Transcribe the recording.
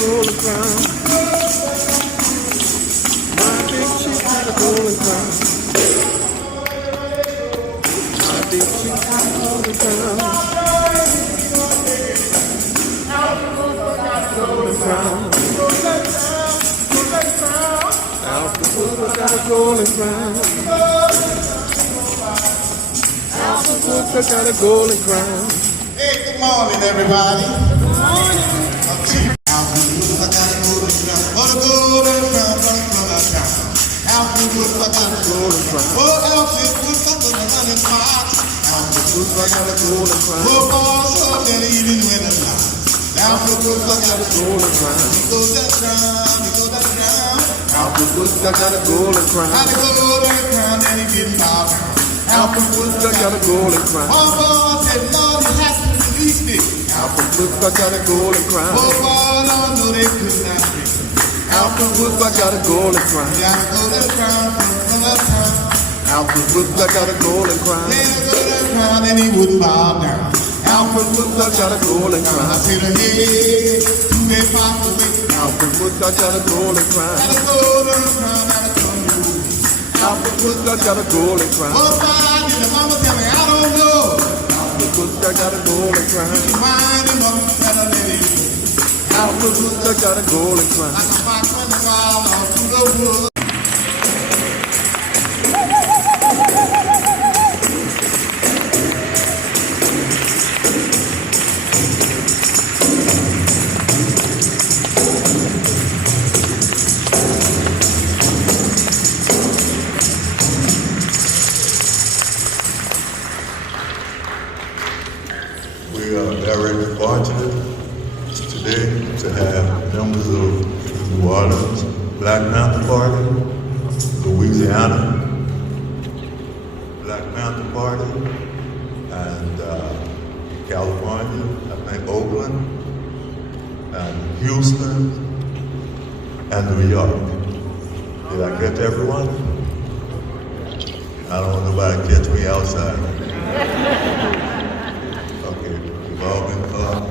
golden crown. My big chick got a golden crown. My big chick got a golden crown. Golden crown. Alpha Woodoo got a golden crown. Alpha Woodoo got a golden crown. Hey, good morning, everybody. Good morning. Alpha Woodoo, I got a golden crown. For the golden crown, for the golden crown. Alpha Woodoo, I got a golden crown. Oh, Alpha Woodoo, I got a running mile. Alpha Woodoo, I got a golden crown. Oh, boss, up there even when I'm not. Alpha Woodoo, I got a golden crown. He goes that crown, he goes that crown. Alpha Woodoo got a golden crown. Got a golden crown, and he getting bowed down. Alpha Woodoo got a golden crown. One boy said, Lord, he has to release me. Alpha Woodoo got a golden crown. Oh, boy, no, no, they could not be. Alpha Woodoo got a golden crown. Got a golden crown from the town. Alpha Woodoo got a golden crown. He had a golden crown, and he wouldn't bow down. Alpha Woodoo got a golden I crown. said, hey, you may pop away. Alpha Woodoo got a golden crown. Got a golden crown, got a golden crown. Alpha Woodoo got a golden crown. Oh, God, did the mama tell me, I don't know. Alpha Woodoo got a golden crown. Mind him up, better let him go. Alpha Woodoo got a golden crown. Like a fox running wild all through the woods. We are very fortunate today to have members of New Orleans Black Panther Party, Louisiana Black Panther Party, and California, I think Oakland, and Houston, and New York. Did I catch everyone? I don't want nobody to catch me outside. Okay, we've all been caught.